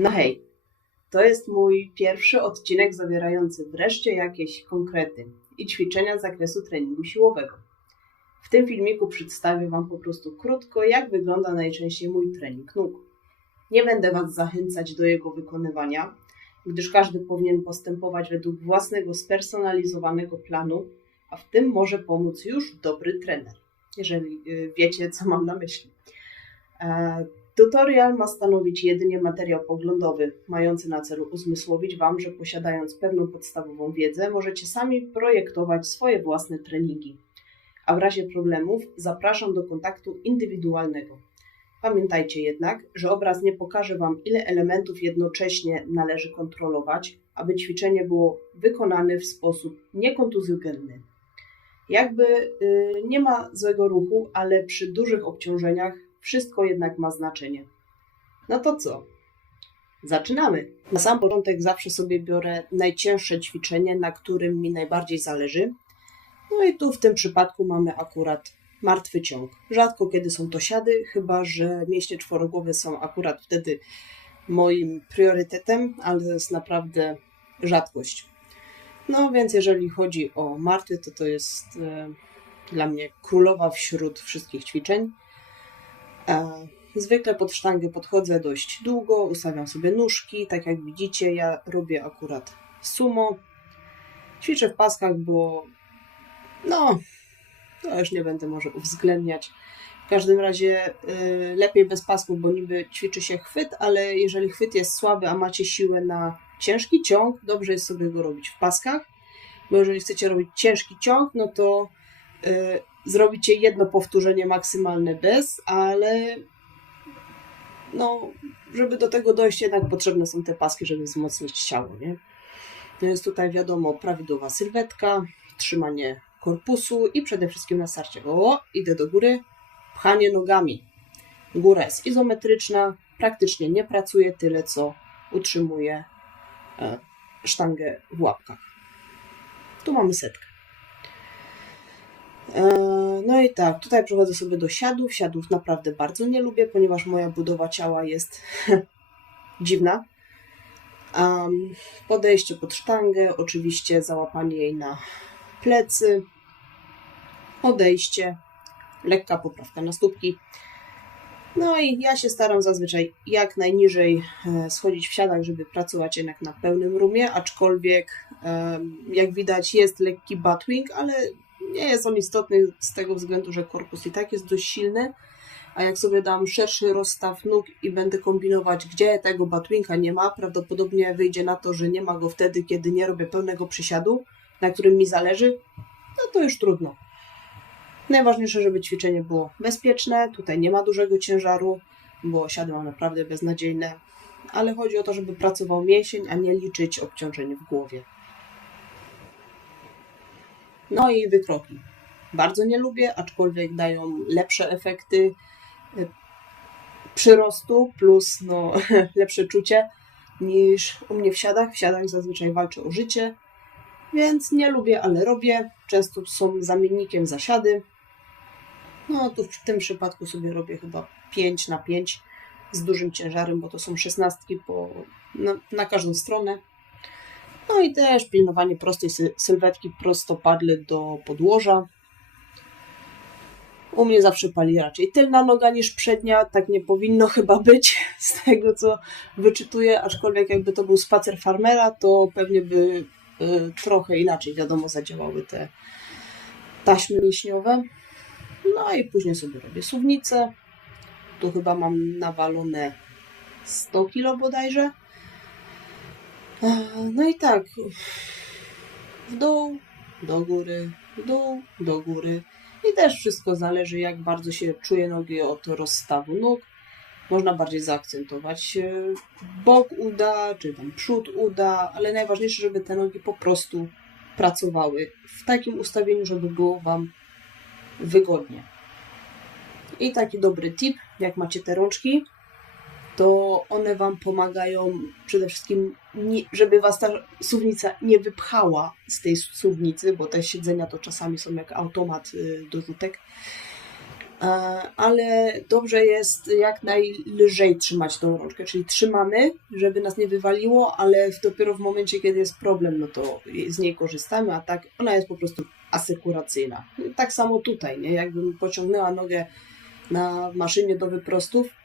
No hej, to jest mój pierwszy odcinek zawierający wreszcie jakieś konkrety i ćwiczenia z zakresu treningu siłowego. W tym filmiku przedstawię Wam po prostu krótko, jak wygląda najczęściej mój trening nóg. Nie będę Was zachęcać do jego wykonywania, gdyż każdy powinien postępować według własnego spersonalizowanego planu, a w tym może pomóc już dobry trener, jeżeli y, wiecie, co mam na myśli. Tutorial ma stanowić jedynie materiał poglądowy, mający na celu uzmysłowić Wam, że posiadając pewną podstawową wiedzę, możecie sami projektować swoje własne treningi. A w razie problemów zapraszam do kontaktu indywidualnego. Pamiętajcie jednak, że obraz nie pokaże Wam, ile elementów jednocześnie należy kontrolować, aby ćwiczenie było wykonane w sposób niekontuzjogenny. Jakby yy, nie ma złego ruchu, ale przy dużych obciążeniach wszystko jednak ma znaczenie. No to co? Zaczynamy. Na sam początek zawsze sobie biorę najcięższe ćwiczenie, na którym mi najbardziej zależy. No i tu w tym przypadku mamy akurat martwy ciąg. Rzadko kiedy są to siady, chyba że mięśnie czworogłowe są akurat wtedy moim priorytetem, ale to jest naprawdę rzadkość. No więc jeżeli chodzi o martwy, to to jest e, dla mnie królowa wśród wszystkich ćwiczeń. Zwykle pod sztangę podchodzę dość długo, ustawiam sobie nóżki. Tak jak widzicie, ja robię akurat sumo. Ćwiczę w paskach, bo no, to już nie będę może uwzględniać. W każdym razie y, lepiej bez pasków, bo niby ćwiczy się chwyt, ale jeżeli chwyt jest słaby, a macie siłę na ciężki ciąg, dobrze jest sobie go robić w paskach. Bo jeżeli chcecie robić ciężki ciąg, no to y, zrobicie jedno powtórzenie maksymalne bez, ale no, żeby do tego dojść, jednak potrzebne są te paski, żeby wzmocnić ciało, nie? To jest tutaj wiadomo prawidłowa sylwetka, trzymanie korpusu i przede wszystkim na starcie. O, idę do góry, pchanie nogami. Góra jest izometryczna, praktycznie nie pracuje tyle, co utrzymuje e, sztangę w łapkach. Tu mamy setkę. E, No i tak, tutaj przechodzę sobie do siadów. Siadów naprawdę bardzo nie lubię, ponieważ moja budowa ciała jest dziwna. Um, podejście pod sztangę, oczywiście załapanie jej na plecy, odejście, lekka poprawka na stópki. No i ja się staram zazwyczaj jak najniżej e, schodzić w siadach, żeby pracować jednak na pełnym rumie, aczkolwiek jak widać jest lekki buttwing, ale nie jest on istotny z tego względu, że korpus i tak jest dość silny, a jak sobie dam szerszy rozstaw nóg i będę kombinować, gdzie tego batwinka nie ma, prawdopodobnie wyjdzie na to, że nie ma go wtedy, kiedy nie robię pełnego przysiadu, na którym mi zależy, no to już trudno. Najważniejsze, żeby ćwiczenie było bezpieczne, tutaj nie ma dużego ciężaru, bo siady mam naprawdę beznadziejne, ale chodzi o to, żeby pracował mięsień, a nie liczyć obciążeń w głowie. No i wykroki. Bardzo nie lubię, aczkolwiek dają lepsze efekty y, przyrostu plus no, lepsze czucie niż u mnie w siadach. W siadach zazwyczaj walczę o życie, więc nie lubię, ale robię. Często są zamiennikiem zasiady. No tu w tym przypadku sobie robię chyba 5 na 5 z dużym ciężarem, bo to są szesnastki po, na, na każdą stronę. No i też pilnowanie prostej sy- sylwetki prostopadle do podłoża. U mnie zawsze pali raczej tylna noga niż przednia, tak nie powinno chyba być z tego co wyczytuję, aczkolwiek jakby to był spacer farmera, to pewnie by y, trochę inaczej wiadomo zadziałały te taśmy mięśniowe. No i później sobie robię suwnicę. Tu chyba mam nawalone 100 kg bodajże. E, No i tak. W dół, do góry, w dół, do góry. I też wszystko zależy, jak bardzo się czuje nogi od rozstawu nóg. Można bardziej zaakcentować e, bok uda, czy tam przód uda, ale najważniejsze, żeby te nogi po prostu pracowały w takim ustawieniu, żeby było Wam wygodnie. I taki dobry tip, jak macie te rączki, to one Wam pomagają przede wszystkim, żeby Was ta suwnica nie wypchała z tej suwnicy, bo te siedzenia to czasami są jak automat y, do rzutek. E, ale dobrze jest jak najlżej trzymać tą rączkę, czyli trzymamy, żeby nas nie wywaliło, ale dopiero w momencie, kiedy jest problem, no to z niej korzystamy, a tak ona jest po prostu asekuracyjna. Tak samo tutaj, nie? Jakbym pociągnęła nogę na maszynie do wyprostów,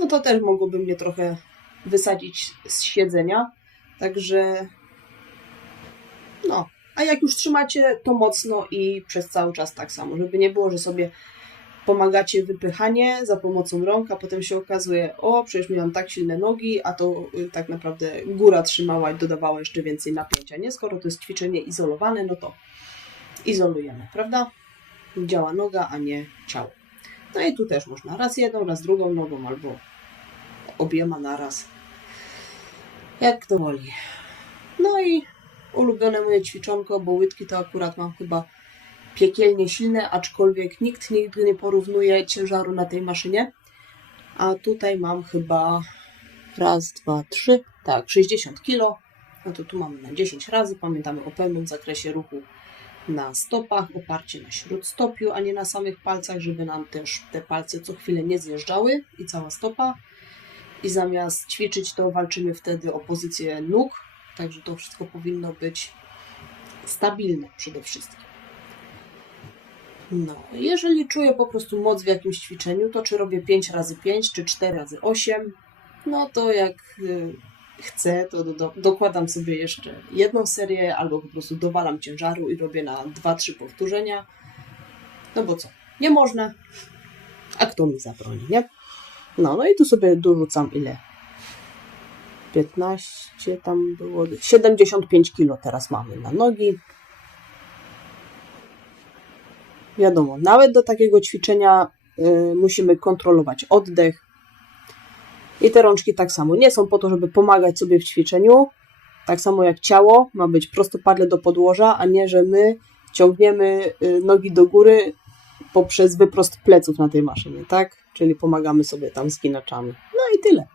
no to też mogłoby mnie trochę wysadzić z siedzenia, także no, a jak już trzymacie, to mocno i przez cały czas tak samo, żeby nie było, że sobie pomagacie wypychanie za pomocą rąk, a potem się okazuje, o, przecież miałam tak silne nogi, a to y, tak naprawdę góra trzymała i dodawała jeszcze więcej napięcia, nie? Skoro to jest ćwiczenie izolowane, no to izolujemy, prawda? Działa noga, a nie ciało. No i tu też można raz jedną, raz drugą nogą, albo obiema naraz. Jak to woli. No i ulubione moje ćwiczonko, bo łydki to akurat mam chyba piekielnie silne, aczkolwiek nikt nigdy nie porównuje ciężaru na tej maszynie. A tutaj mam chyba raz, dwa, trzy, tak, 60 kg. No to tu mamy na 10 razy. Pamiętamy o pełnym zakresie ruchu na stopach, oparcie na śródstopiu, a nie na samych palcach, żeby nam też te palce co chwilę nie zjeżdżały i cała stopa. I zamiast ćwiczyć, to walczymy wtedy o pozycję nóg, także to wszystko powinno być stabilne przede wszystkim. No, jeżeli czuję po prostu moc w jakimś ćwiczeniu, to czy robię 5 razy 5 czy 4 razy 8, no to jak y, chcę, to do, do, dokładam sobie jeszcze jedną serię albo po prostu dowalam ciężaru i robię na 2-3 powtórzenia. No bo co? Nie można, a kto mi zabroni, nie? No, no i tu sobie dorzucam ile? 15 tam było, 75 kg teraz mamy na nogi. Wiadomo, nawet do takiego ćwiczenia y, musimy kontrolować oddech. I te rączki tak samo nie są po to, żeby pomagać sobie w ćwiczeniu. Tak samo jak ciało ma być prostopadle do podłoża, a nie, że my ciągniemy y, nogi do góry poprzez wyprost pleców na tej maszynie, tak? Czyli pomagamy sobie tam zginaczami. No i tyle.